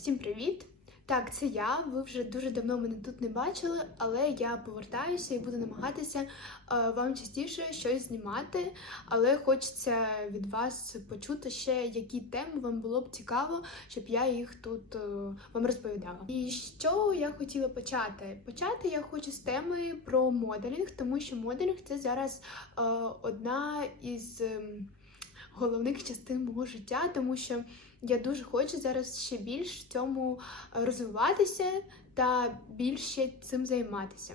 Всім привіт! Так, це я. Ви вже дуже давно мене тут не бачили, але я повертаюся і буду намагатися е, вам частіше щось знімати. Але хочеться від вас почути ще, які теми вам було б цікаво, щоб я їх тут е, вам розповідала. І що я хотіла почати? Почати я хочу з теми про моделінг, тому що моделінг це зараз е, одна із. ем, Головних частин мого життя, тому що я дуже хочу зараз ще більш в цьому е, розвиватися та більше цим займатися.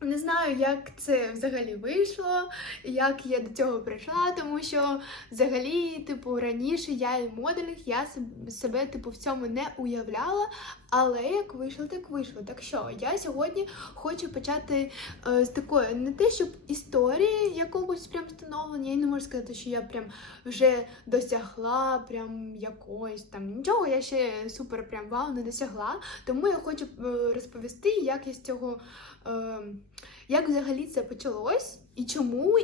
Не знаю, як це взагалі вийшло, як я до цього прийшла, тому що взагалі, типу, раніше я і моделінг, я себе типу в цьому не уявляла. Але як вийшло, так вийшло. Так що я сьогодні хочу почати е, з такої не те, щоб історії якогось прям становлення. Я не можу сказати, що я прям вже досягла прям якоїсь там нічого. Я ще супер прям вау не досягла. Тому я хочу е, розповісти, як я з цього, як взагалі це почалось і чому,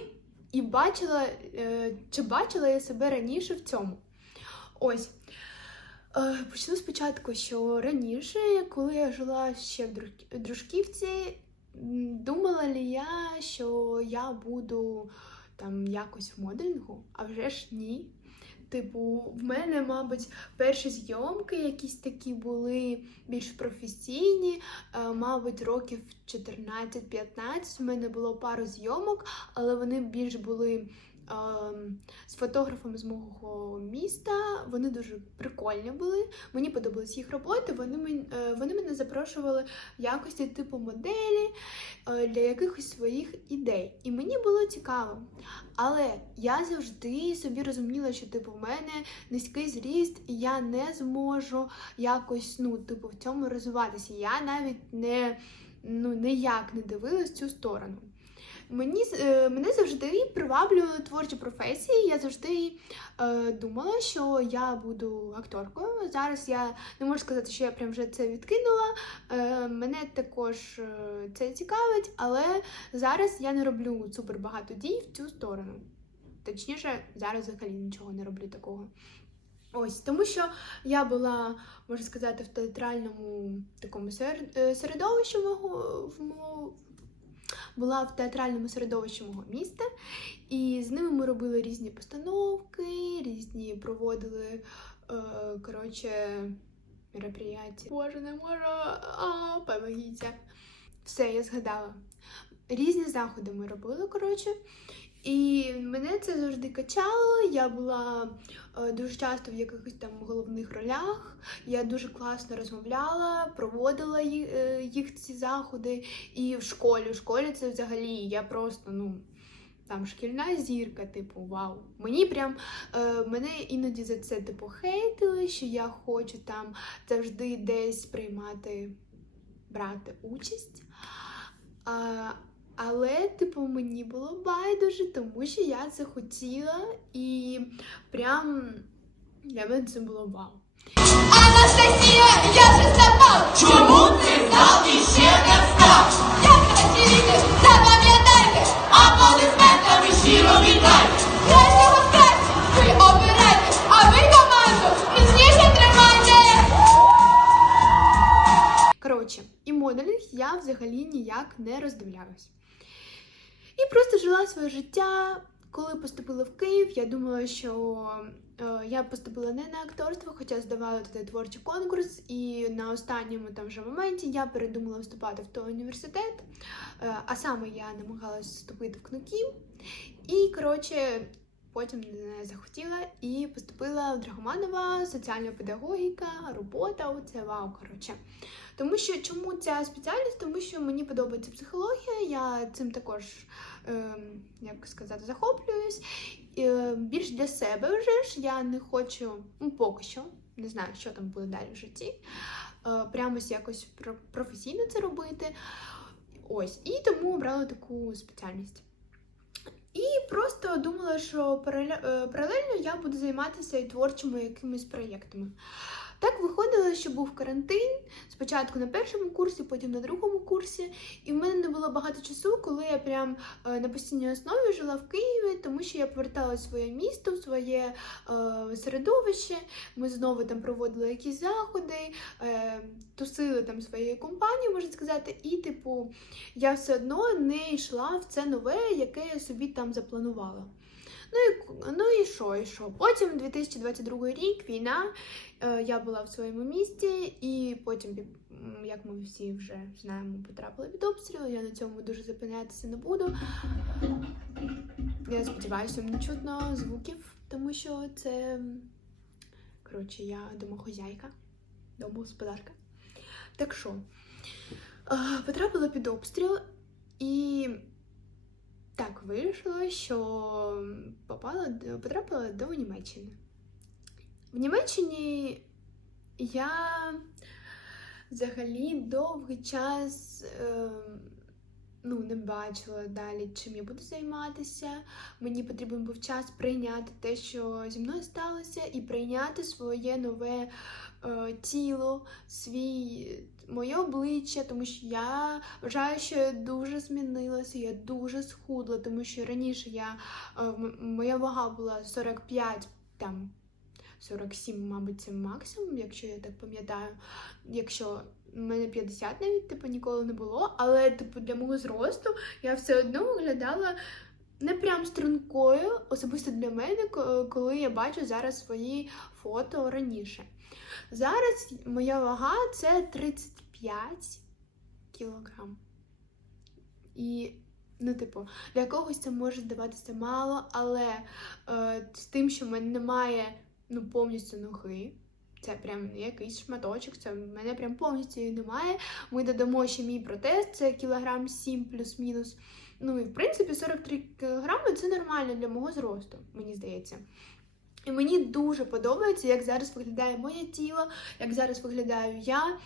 і бачила, е, чи бачила я себе раніше в цьому. Ось. Е, Почну спочатку, що раніше, коли я жила ще в Дружківці, думала ли я, що я буду там якось в моделінгу, а вже ж ні. Типу, в мене, мабуть, перші зйомки якісь такі були більш професійні, е, мабуть, років 14-15. У мене було пару зйомок, але вони більш були з фотографами з мого міста. Вони дуже прикольні були. Мені подобались їх роботи. Вони мен, е, вони мене запрошували в якості типу моделі е, для якихось своїх ідей. І мені було цікаво. Але я завжди собі розуміла, що типу в мене низький зріст, і я не зможу якось ну, типу, в цьому розвиватися. Я навіть не ну ніяк не дивилась цю сторону. Мені е, мене завжди приваблювали творчі професії. Я завжди е, думала, що я буду акторкою. Зараз я не можу сказати, що я прям вже це відкинула. Е, мене також е, це цікавить, але зараз я не роблю супер багато дій в цю сторону. Точніше, зараз взагалі нічого не роблю такого. Ось, тому що я була, можна сказати, в театральному такому е, середовищі в була в театральному середовищі мого міста, і з ними ми робили різні постановки, різні проводили, е, коротше, мероприятия. Боже, не можу, а, помогіться. Все, я згадала. Різні заходи ми робили, коротше. І мене це завжди качало. Я була е, дуже часто в якихось там головних ролях. Я дуже класно розмовляла, проводила е, їх ці заходи. І в школі. В школі це взагалі я просто, ну. Там шкільна зірка, типу, вау. Мені прям е, мене іноді за це типу хейтили, що я хочу там завжди десь приймати, брати участь. А, але, типу, мені було байдуже, тому що я це хотіла, і прям для мене це було вау. Анастасія, я же запав! Чому ти знав і ще не встав? Як красивіти, запам'ятайте, аплодисментами щиро вітайте! Кращого класі ви обирайте, а ви команду міцніше тримайте! Коротше, і моделінг я взагалі ніяк не роздивлялась. І просто жила своє життя. Коли поступила в Київ, я думала, що е, я поступила не на акторство, хоча здавала туди творчий конкурс, і на останньому там вже моменті я передумала вступати в той університет, е, а саме я намагалась вступити в КНУКів. І коротше, потім не захотіла і поступила в Драгоманова, соціальна педагогіка, робота. Оце вау, коротше. Тому що чому ця спеціальність? Тому що мені подобається психологія, я цим також, як сказати, захоплююсь. Е, більш для себе вже ж я не хочу, ну поки що, не знаю, що там буде далі в житті. Е, прямо якось професійно це робити. Ось, і тому обрала таку спеціальність. І просто думала, що е, паралельно я буду займатися і творчими якимись проєктами. Так виходило, що був карантин спочатку на першому курсі, потім на другому курсі. І в мене не було багато часу, коли я прям е, на постійній основі жила в Києві, тому що я поверталася в своє місто, в своє е, середовище. Ми знову там проводили якісь заходи, е, тусили там своєю компанією, можна сказати, і, типу, я все одно не йшла в це нове, яке я собі там запланувала. Ну і, ну і що, і що? Потім 2022 рік, війна, я була в своєму місті, і потім, як ми всі вже знаємо, потрапили під обстріл. Я на цьому дуже зупинятися не буду. Я сподіваюся, не чутно звуків, тому що це. Коротше, я домохозяйка, домогосподарка. Так що, е, потрапила під обстріл і так вийшло, що попала, потрапила до Німеччини. В Німеччині я взагалі довгий час е, ну, не бачила далі, чим я буду займатися. Мені потрібен був час прийняти те, що зі мною сталося, і прийняти своє нове е, тіло, свій, моє обличчя, тому що я вважаю, що я дуже змінилася, я дуже схудла, тому що раніше я, е, моя вага була 45, там 47, мабуть, це максимум, якщо я так пам'ятаю. Якщо в мене 50 навіть типу, ніколи не було, але типу, для мого зросту я все одно виглядала не прям стрункою, особисто для мене, коли я бачу зараз свої фото раніше. Зараз моя вага це 35 кілограм. І, ну, типу, для когось це може здаватися мало, але е, з тим, що в мене немає ну, повністю ноги. Це прям якийсь шматочок, це в мене прям повністю її немає. Ми додамо ще мій протез, це кілограм 7 плюс-мінус. Ну і в принципі 43 кілограми це нормально для мого зросту, мені здається. І мені дуже подобається, як зараз виглядає моє тіло, як зараз виглядаю я.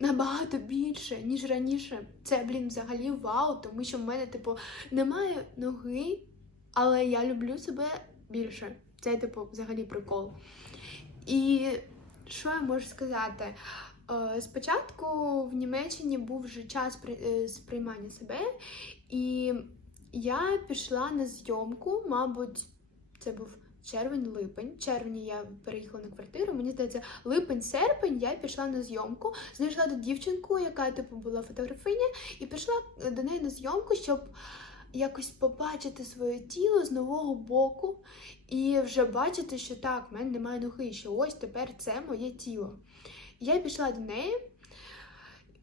Набагато більше, ніж раніше. Це, блін, взагалі вау, тому що в мене, типу, немає ноги, але я люблю себе більше. Це, типу, взагалі прикол. І що я можу сказати? Е, Спочатку в Німеччині був вже час е, сприймання себе, і я пішла на зйомку, мабуть, це був червень-липень. Червні я переїхала на квартиру. Мені здається, липень-серпень я пішла на зйомку, знайшла тут дівчинку, яка типу була фотографиня, і пішла до неї на зйомку, щоб якось побачити своє тіло з нового боку і вже бачити, що так, в мене немає ноги, що ось тепер це моє тіло. Я пішла до неї.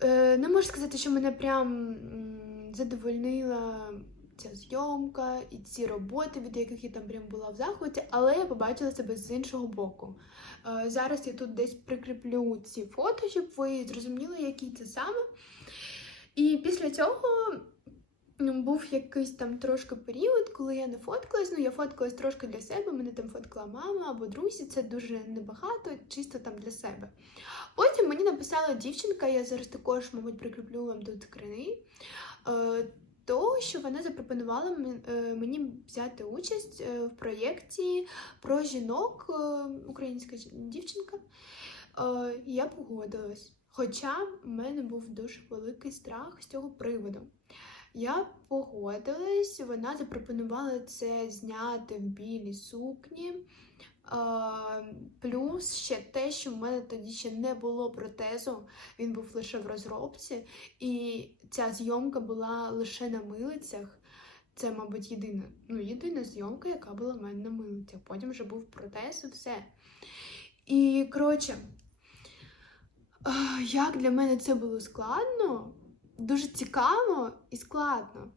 Е, не можу сказати, що мене прям задовольнила ця зйомка і ці роботи, від яких я там прям була в захваті, але я побачила себе з іншого боку. Е, зараз я тут десь прикріплю ці фото, щоб ви зрозуміли, які це саме. І після цього був якийсь там трошки період, коли я не фоткалась. Ну, я фоткалась трошки для себе, мене там фоткала мама або друзі, це дуже небагато, чисто там для себе. Потім мені написала дівчинка, я зараз також, мабуть, прикріплю вам тут скрини. е, То, що вона запропонувала е, мені взяти участь е, в проєкті про жінок, е, українська дівчинка. Е, Я погодилась. Хоча в мене був дуже великий страх з цього приводу. Я погодилась, вона запропонувала це зняти в білій сукні. Плюс ще те, що в мене тоді ще не було протезу, він був лише в розробці, і ця зйомка була лише на милицях. Це, мабуть, єдина, ну, єдина зйомка, яка була в мене на милицях. Потім вже був протез і все. І коротше, як для мене це було складно, дуже цікаво і складно.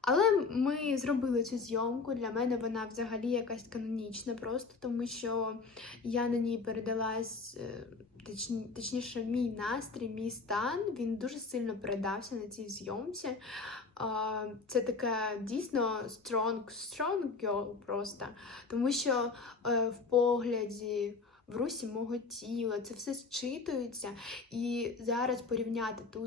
Але ми зробили цю зйомку. Для мене вона взагалі якась канонічна, просто тому що я на ній передалась, е, точні, точніше, мій настрій, мій стан. Він дуже сильно передався на цій зйомці. Це така дійсно strong, strong girl просто. Тому що е, в погляді, в русі мого тіла це все зчитується. І зараз порівняти ту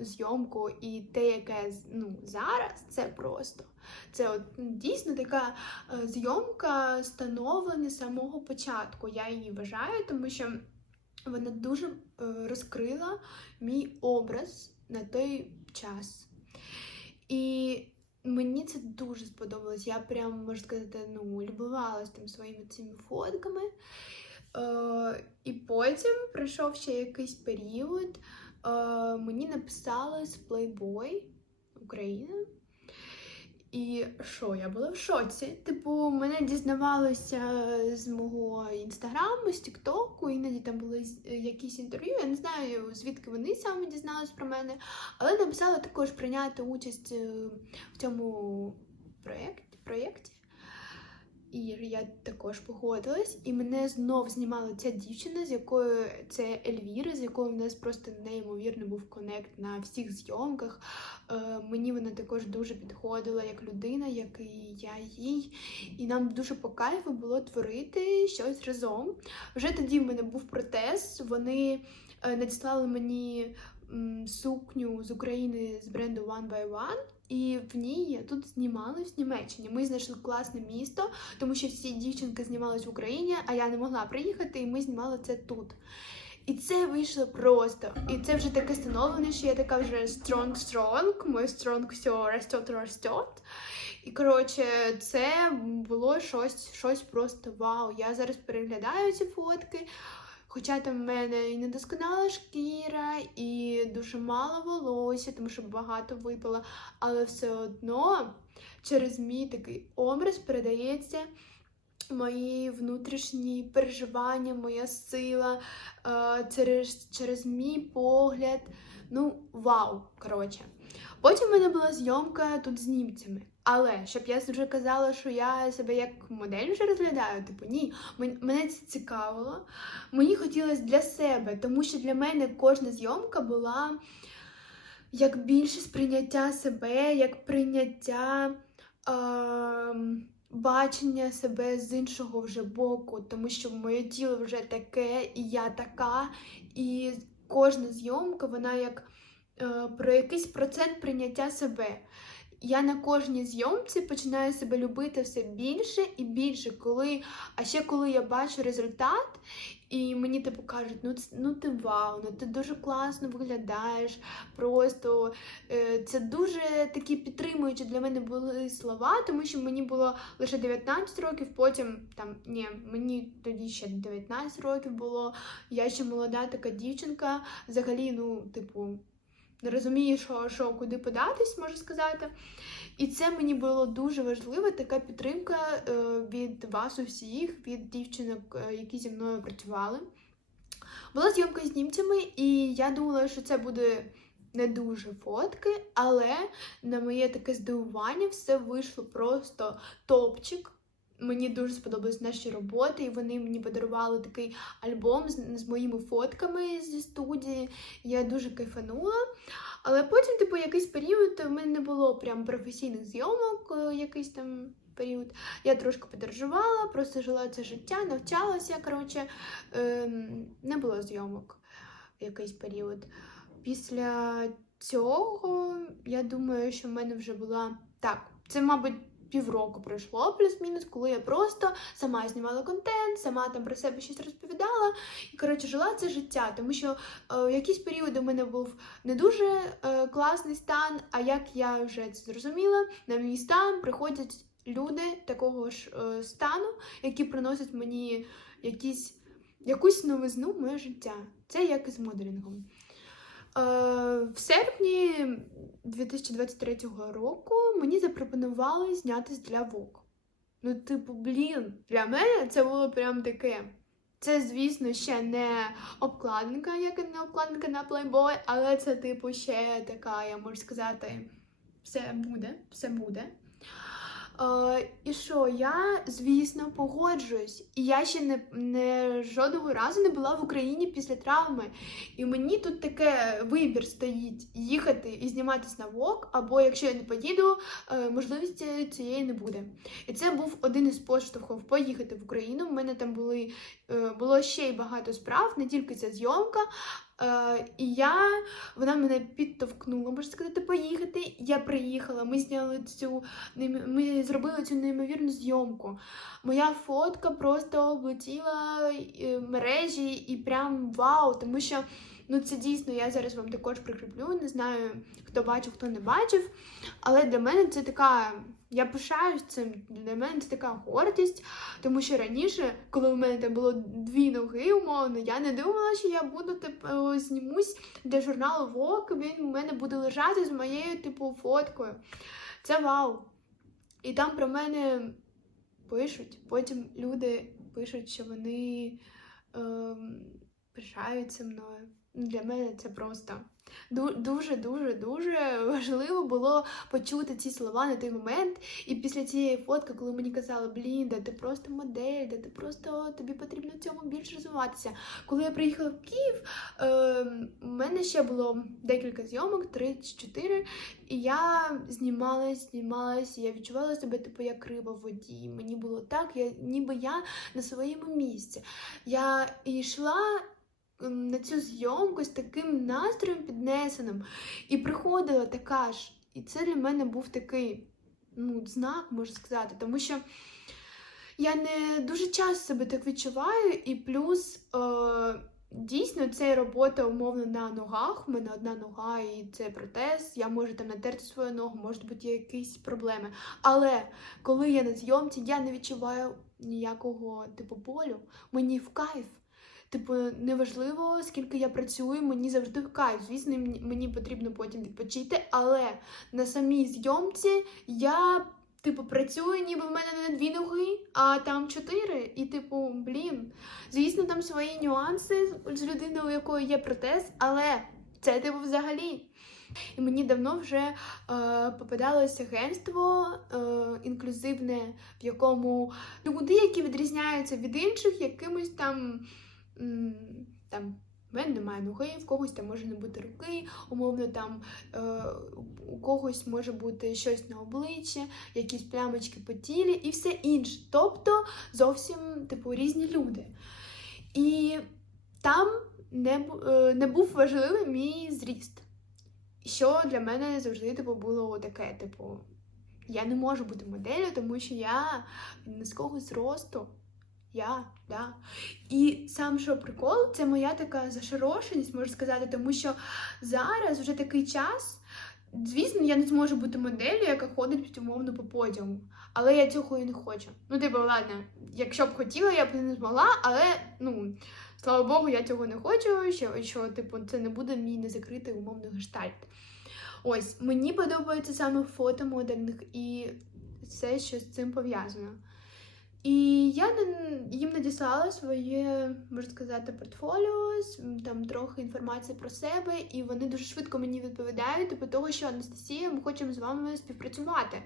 зйомку, і те, яке ну, зараз, це просто. Це от дійсно така е, зйомка становлення самого початку. Я її вважаю, тому що вона дуже е, розкрила мій образ на той час. І мені це дуже сподобалось. Я прям, можна сказати, ну, любувалась там своїми цими фотками. Е, і потім пройшов ще якийсь період. Е, мені написали з Playboy України. І що, я була в шоці. Типу, мене дізнавалося з мого інстаграму, з Тіктоку, іноді там були якісь інтерв'ю. Я не знаю, звідки вони саме дізнались про мене, але написали також прийняти участь е, в цьому проєкті. проєкті. І я також погодилась, і мене знов знімала ця дівчина, з якою це Ельвіра, з якою в нас просто неймовірно був конект на всіх зйомках. Е, мені вона також дуже підходила як людина, як і я їй. І нам дуже по кайфу було творити щось разом. Вже тоді в мене був протез. Вони е, надіслали мені сукню з України з бренду One by One. І в ній тут знімалась в Німеччині. Ми знайшли класне місто, тому що всі дівчинки знімались в Україні, а я не могла приїхати, і ми знімали це тут. І це вийшло просто. І це вже таке становлення, що я така вже strong strong, мой strong все растет, растет. І коротше, це було щось, щось просто вау. Я зараз переглядаю ці фотки. Хоча там в мене і недосконала шкіра, і дуже мало волосся, тому що багато випало, але все одно через мій такий образ передається мої внутрішні переживання, моя сила, е, через, через мій погляд. Ну, вау, коротше. Потім в мене була зйомка тут з німцями. Але щоб я вже казала, що я себе як модель вже розглядаю, типу ні, мене це цікавило. Мені хотілося для себе, тому що для мене кожна зйомка була як більше сприйняття себе, як прийняття ем, бачення себе з іншого вже боку, тому що моє тіло вже таке, і я така, і кожна зйомка, вона як е, про якийсь процент прийняття себе. Я на кожній зйомці починаю себе любити все більше і більше, коли, а ще коли я бачу результат, і мені типу кажуть, ну, ну ти вау, ну ти дуже класно виглядаєш. Просто е, це дуже такі підтримуючі для мене були слова, тому що мені було лише 19 років, потім там ні, мені тоді ще 19 років було. Я ще молода така дівчинка. Взагалі, ну, типу, не розумію, що, що куди податись, можу сказати. І це мені було дуже важливо, така підтримка е, від вас усіх, від дівчинок, е, які зі мною працювали. Була зйомка з німцями, і я думала, що це буде не дуже фотки, але на моє таке здивування все вийшло просто топчик. Мені дуже сподобались наші роботи, і вони мені подарували такий альбом з, з моїми фотками зі студії. Я дуже кайфанула. Але потім, типу, якийсь період в мене не було прям професійних зйомок, е, якийсь там період. Я трошки подорожувала, просто жила це життя, навчалася. Коротше, ем, не було зйомок якийсь період. Після цього я думаю, що в мене вже була так. Це, мабуть, півроку пройшло, плюс-мінус, коли я просто сама знімала контент, сама там про себе щось розповідала і коротше жила це життя, тому що е, в якісь періоди в мене був не дуже е, класний стан. А як я вже це зрозуміла, на мій стан приходять люди такого ж е, стану, які приносять мені якісь, якусь новизну в моє життя. Це як і з моделінгом. Е, в серпні 2023 року мені запропонували знятись для Vogue. Ну, типу, блін, для мене це було прям таке. Це, звісно, ще не обкладинка, як і не обкладинка на Playboy, але це, типу, ще така, я можу сказати, все буде, все буде. Е, і що, я, звісно, погоджуюсь. І я ще не, не жодного разу не була в Україні після травми. І мені тут таке вибір стоїть їхати і зніматись на ВОК, або якщо я не поїду, е, можливості цієї не буде. І це був один із поштовхів поїхати в Україну. У мене там були, е, було ще й багато справ, не тільки ця зйомка. Е, і я, вона мене підтовкнула, можна сказати, поїхати. Я приїхала, ми зняли цю ми зробили цю неймовірну зйомку. Моя фотка просто облетіла е, мережі і прям вау, тому що ну це дійсно я зараз вам також прикріплю. Не знаю, хто бачив, хто не бачив. Але для мене це така. Я пишаюсь цим. Для мене це така гордість, тому що раніше, коли у мене там було дві ноги, умовно, я не думала, що я буду типу, знімусь для журналу Vogue, Він у мене буде лежати з моєю типу фоткою. Це вау. І там про мене пишуть. Потім люди пишуть, що вони ем, пишаються мною. Для мене це просто дуже, дуже, дуже важливо було почути ці слова на той момент. І після цієї фотки, коли мені казали, блін, да ти просто модель, да ти просто тобі потрібно в цьому більше розвиватися. Коли я приїхала в Київ, ем, у мене ще було декілька зйомок, три чи чотири. І я знімалась, знімалась, і я відчувала себе типу як риба в воді. Мені було так, я, ніби я на своєму місці. Я йшла на цю зйомку з таким настроєм піднесеним, і приходила така ж. І це для мене був такий ну, знак, можна сказати, тому що. Я не дуже часто себе так відчуваю, і плюс е, дійсно це робота умовно на ногах. У мене одна нога і це протез. Я можу там натерти свою ногу, можуть бути якісь проблеми. Але коли я на зйомці, я не відчуваю ніякого типу болю. Мені в кайф. Типу, неважливо, скільки я працюю, мені завжди кайф. Звісно, мені- потрібно потім відпочити, але на самій зйомці я Типу, працюю, ніби в мене не дві ноги, а там чотири. І, типу, блін. Звісно, там свої нюанси з людиною, у якої є протез, але це типу взагалі. І мені давно вже е, попадалось агентство е, інклюзивне, в якому люди, які відрізняються від інших, якимось там. Там в мене немає ноги, в когось там може не бути руки, умовно там е, у когось може бути щось на обличчі, якісь плямочки по тілі і все інше. Тобто зовсім типу різні люди. І там не, е, не був важливий мій зріст. Що для мене завжди типу, було таке, типу, я не можу бути моделлю, тому що я низького зросту. Я, да. І сам що прикол, це моя така зашорошеність, можна сказати, тому що зараз вже такий час. Звісно, я не зможу бути моделлю, яка ходить умовно по подіуму. Але я цього і не хочу. Ну, типу, ладно, якщо б хотіла, я б не змогла, але ну, слава Богу, я цього не хочу, що, що типу, це не буде мій незакритий умовний гештальт. Ось, мені подобається саме фото модельних і все, що з цим пов'язано. І я їм надіслала своє, можна сказати, портфоліо, там трохи інформації про себе, і вони дуже швидко мені відповідають, типу того, що Анастасія, ми хочемо з вами співпрацювати.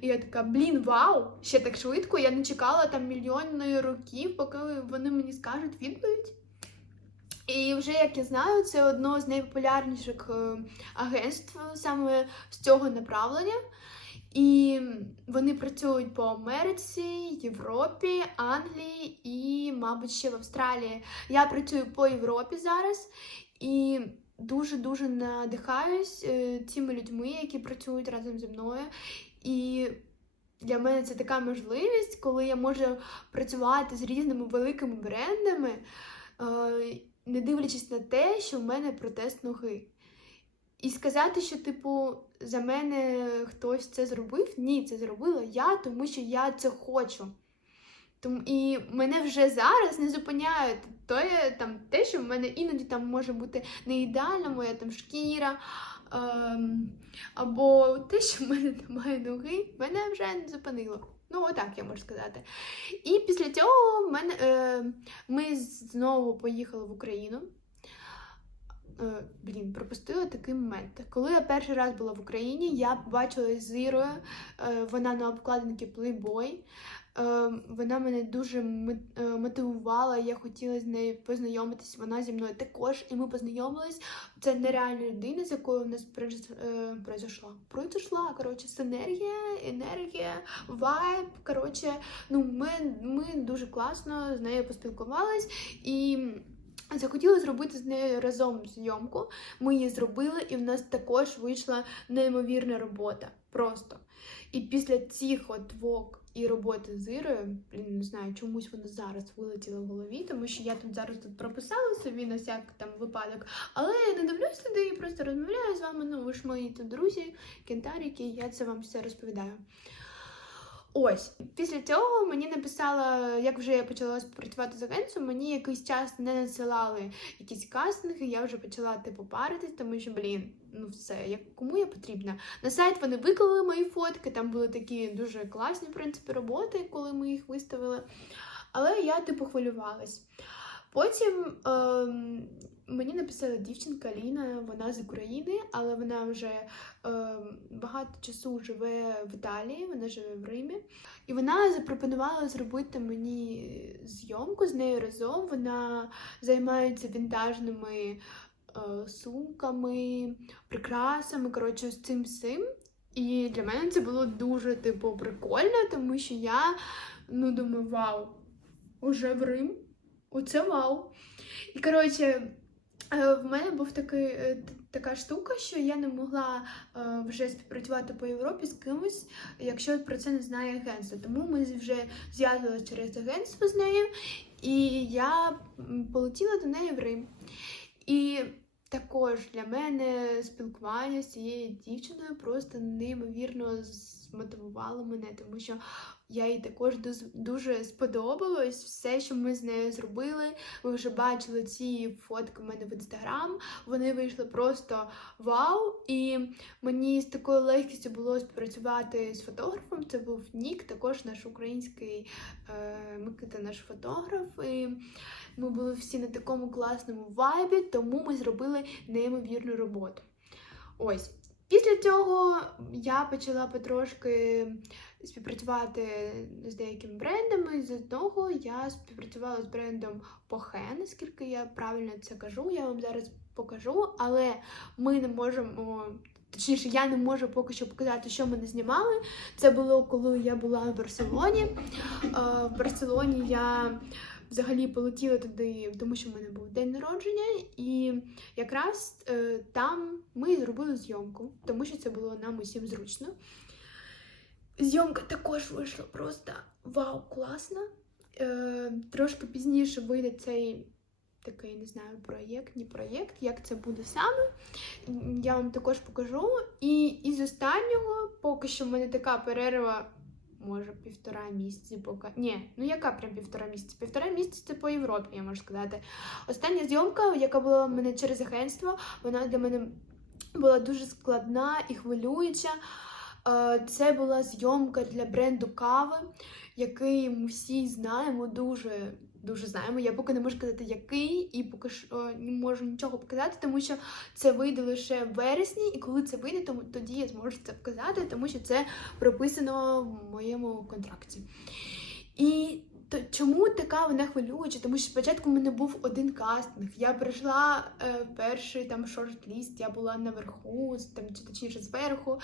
І я така, блін, вау! Ще так швидко. Я не чекала там мільйони років, поки вони мені скажуть відповідь. І вже як я знаю, це одно з найпопулярніших е, агентств саме з цього направлення. І вони працюють по Америці, Європі, Англії і, мабуть, ще в Австралії. Я працюю по Європі зараз і дуже-дуже надихаюсь е, цими людьми, які працюють разом зі мною. І для мене це така можливість, коли я можу працювати з різними великими брендами, е, не дивлячись на те, що в мене протез ноги. І сказати, що, типу, за мене хтось це зробив, ні, це зробила я, тому що я це хочу. Тому, і мене вже зараз не зупиняє те, там, те, що в мене іноді там може бути не ідеальна моя там шкіра, ем, або те, що в мене немає ноги, мене вже не зупинило. Ну, отак я можу сказати. І після цього мене, е, ми знову поїхали в Україну. Е, Блін, пропустила такий момент. Коли я перший раз була в Україні, я побачила з Ірою, е, вона на обкладинці Playboy. Е, Вона мене дуже мотивувала, я хотіла з нею познайомитись, вона зі мною також, і ми познайомились. Це нереальна людина, з якою в нас произ- произошла. Произошла, коротше, синергія, енергія, вайб. Коротше, ну, ми, ми дуже класно з нею поспілкувались. І захотіла зробити з нею разом зйомку. Ми її зробили, і в нас також вийшла неймовірна робота. Просто. І після цих от двох і роботи з Ірою, блін, не знаю, чомусь воно зараз вилетіло в голові, тому що я тут зараз тут прописала собі на всяк там випадок, але я не дивлюсь туди і просто розмовляю з вами. Ну, ви ж мої тут друзі, кентаріки, я це вам все розповідаю. Ось після цього мені написала, як вже я почала працювати з агентством, мені якийсь час не надсилали якісь кастинги, я вже почала типу паритись, тому що, блін, ну все, як кому я потрібна. На сайт вони виклали мої фотки, там були такі дуже класні, в принципі, роботи, коли ми їх виставили. Але я типу хвилювалась. Потім ем, мені написала дівчинка Ліна, вона з України, але вона вже ем, багато часу живе в Італії, вона живе в Римі. І вона запропонувала зробити мені зйомку з нею разом. Вона займається вінтажними е, сумками, прикрасами, коротше, з цим всім. І для мене це було дуже типу прикольно, тому що я ну думаю, вау, уже в Рим. Оце вау. І коротше, е, в мене був такий, е, така штука, що я не могла е, вже співпрацювати по Європі з кимось, якщо про це не знає агентство. Тому ми вже зв'язувалися через агентство з нею, і я полетіла до неї в Рим. І також для мене спілкування з цією дівчиною просто неймовірно змотивувало мене, тому що я їй також дуже сподобалось все, що ми з нею зробили. Ви вже бачили ці фотки в мене в інстаграм. Вони вийшли просто вау. І мені з такою легкістю було співпрацювати з фотографом. Це був Нік, також наш український е, Микита, наш фотограф. І ми були всі на такому класному вайбі, тому ми зробили неймовірну роботу. Ось. Після цього я почала потрошки співпрацювати з деякими брендами. З одного я співпрацювала з брендом Похе, наскільки я правильно це кажу, я вам зараз покажу, але ми не можемо. Точніше, я не можу поки що показати, що ми не знімали. Це було коли я була в Барселоні. Е, В Барселоні я взагалі полетіла туди, тому що в мене був день народження, і якраз е, там ми зробили зйомку, тому що це було нам усім зручно. Зйомка також вийшла просто вау, класна. Е, трошки пізніше вийде цей такий, не знаю, проєкт, не проєкт, як це буде саме. Я вам також покажу. І із останнього, поки що в мене така перерва, може, півтора місяці, поки. Ні, ну яка прям півтора місяці? Півтора місяці по Європі, я можу сказати. Остання зйомка, яка була в мене через агентство, вона для мене була дуже складна і хвилююча. Е, Це була зйомка для бренду кави, який ми всі знаємо, дуже дуже знаємо. Я поки не можу сказати, який, і поки що не можу нічого показати, тому що це вийде лише в вересні, і коли це вийде, тому тоді я зможу це показати, тому що це прописано в моєму контракті. І то чому така вона хвилююча? Тому що спочатку в мене був один кастинг. Я прийшла е, перший там шорт-ліст, я була наверху, там чи точніше зверху.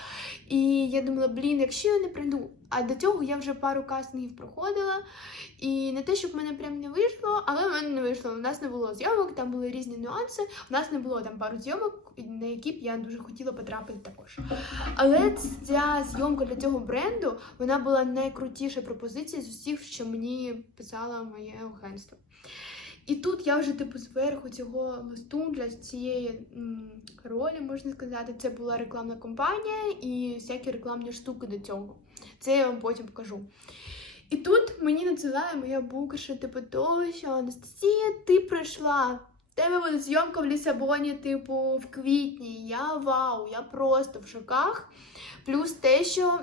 І я думала, блін, якщо я не прийду. А до цього я вже пару кастингів проходила. І не те, щоб в мене прям не вийшло, але в мене не вийшло. У нас не було зйомок, там були різні нюанси. У нас не було там пару зйомок, на які б я дуже хотіла потрапити також. Але ця зйомка для цього бренду вона була найкрутіша пропозиція з усіх, що мені писало моє агентство. І тут я вже типу зверху цього листу для цієї м, ролі, можна сказати, це була рекламна кампанія і всякі рекламні штуки до цього. Це я вам потім покажу. І тут мені надсилає моя букерша, типу, то, що Анастасія, ти прийшла. Тебе буде зйомка в Лісабоні, типу, в квітні. Я вау, я просто в шоках. Плюс те, що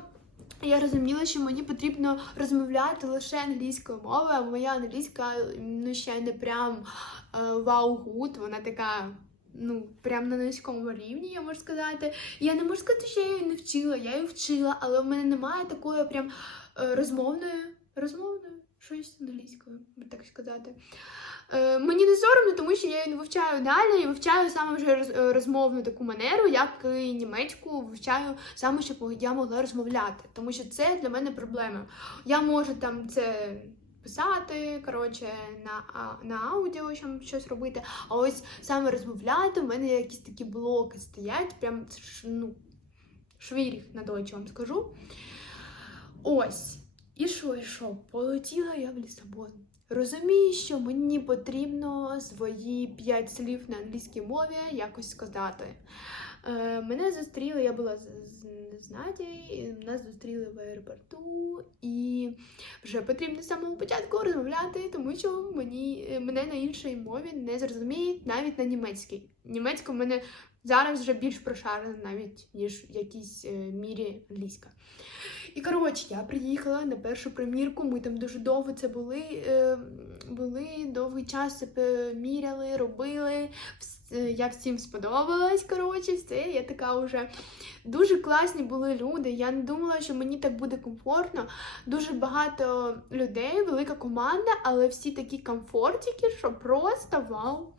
я розуміла, що мені потрібно розмовляти лише англійською мовою, а моя англійська ну ще не прям е, вау-гуд, вона така. Ну, прям на низькому рівні, я можу сказати. Я не можу сказати, що я її не вчила, я її вчила, але в мене немає такої прям е, розмовної, розмовної, щось англійською, так сказати. Е, мені не соромно, тому що я її вивчаю далі і вивчаю саме вже е, розмовну таку манеру, як і німецьку вивчаю саме, щоб я могла розмовляти, тому що це для мене проблема. Я можу там це писати, коротше, на, на аудіо щось робити. А ось саме розмовляти, у мене якісь такі блоки стоять, прям ну, швіріх на дочі вам скажу. Ось. І що, і що? Полетіла я в Лісабон. Розумію, що мені потрібно свої п'ять слів на англійській мові якось сказати. Е, мене зустріли, я була з, Надією, нас зустріли в аеропорту, і вже потрібно з самого початку розмовляти, тому що мені, е, мене на іншій мові не зрозуміють навіть на німецькій. Німецька в мене зараз вже більш прошарена навіть, ніж в якійсь е, мірі англійська. І коротше, я приїхала на першу примірку. Ми там дуже довго це були. Е, були довгий час міряли, робили. Е, Я всім сподобалась. Коротше, все. Я така вже дуже класні були люди. Я не думала, що мені так буде комфортно. Дуже багато людей, велика команда, але всі такі комфортики, що просто вау.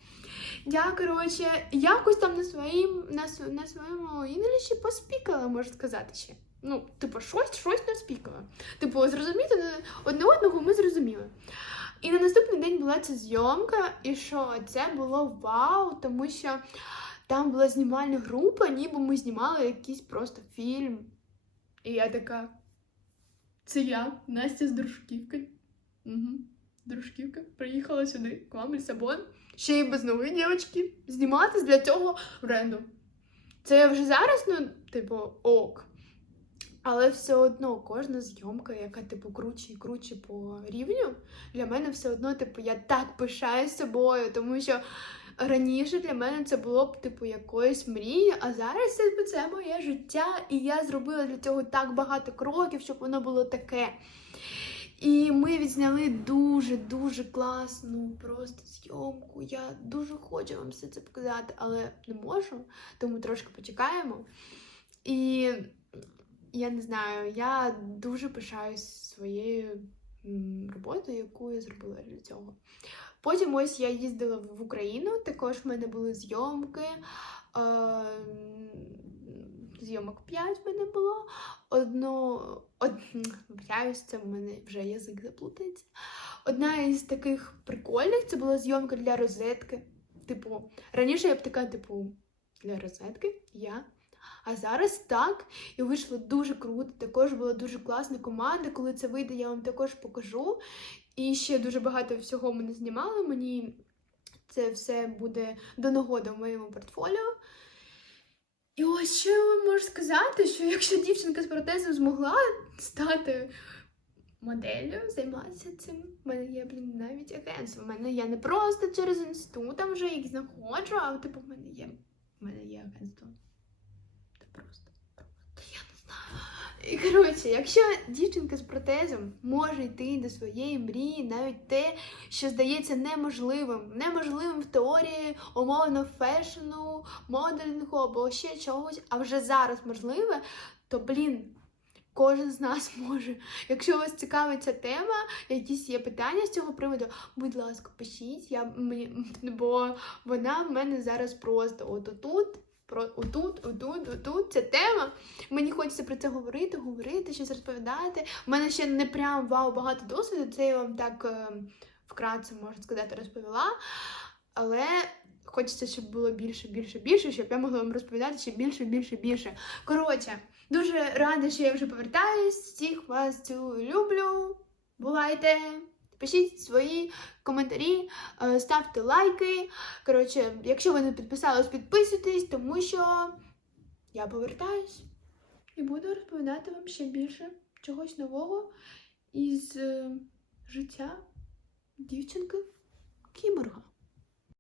Я, коротше, якось там на своїм на, на своєму інгліші поспікала, можна сказати ще. Ну, типу, щось, щось не спікала. Типу, зрозуміти одне одного ми зрозуміли. І на наступний день була ця зйомка, і що це було вау, тому що там була знімальна група, ніби ми знімали якийсь просто фільм. І я така. Це я, Настя з Дружківки. Угу. Дружківка приїхала сюди, к вам Лісабон. Ще й без нової дівчатки. Зніматись для цього ренду. Це я вже зараз, ну, типу, ок. Але все одно кожна зйомка, яка типу круче і круче по рівню, для мене все одно, типу, я так пишаюсь собою, тому що раніше для мене це було б типу якоюсь мрією, а зараз типу, це моє життя, і я зробила для цього так багато кроків, щоб воно було таке. І ми відзняли дуже-дуже класну просто зйомку. Я дуже хочу вам все це показати, але не можу, тому трошки почекаємо. І я не знаю, я дуже пишаюсь своєю роботою, яку я зробила для цього. Потім ось я їздила в Україну, також в мене були зйомки. Е, зйомок 5 в мене було. Одно, од, вибачаюсь, це в мене вже язик заплутається. Одна із таких прикольних це була зйомка для розетки. Типу, раніше я б така, типу, для розетки я. А зараз так, і вийшло дуже круто. Також була дуже класна команда. Коли це вийде, я вам також покажу. І ще дуже багато всього мене знімали. Мені це все буде до нагоди в моєму портфоліо. І ось що я можу сказати, що якщо дівчинка з протезом змогла стати моделлю, займатися цим, в мене є, блін, навіть агентство. В мене я не просто через інститут там вже їх знаходжу, а типу в мене є. В мене є агентство. Це просто. Та я не знаю. І коротше, якщо дівчинка з протезом може йти до своєї мрії, навіть те, що здається неможливим, неможливим в теорії умовно фешену, моделінгу або ще чогось, а вже зараз можливе, то блін. Кожен з нас може. Якщо вас цікавить ця тема, якісь є питання з цього приводу, будь ласка, пишіть. Я, бо вона в мене зараз просто от отут, про отут, отут, отут. Ця тема. Мені хочеться про це говорити, говорити, щось розповідати. У мене ще не прям вау багато досвіду, це я вам так е, вкратце, можна сказати, розповіла. Але хочеться, щоб було більше, більше, більше, щоб я могла вам розповідати ще більше, більше, більше. Коротше, дуже рада, що я вже повертаюсь. Всіх вас цілую, люблю. Бувайте! Пишіть свої коментарі, е, ставте лайки. Коротше, якщо ви не підписались, підписуйтесь, тому що я повертаюсь і буду розповідати вам ще більше чогось нового із е, життя дівчинки кіборга.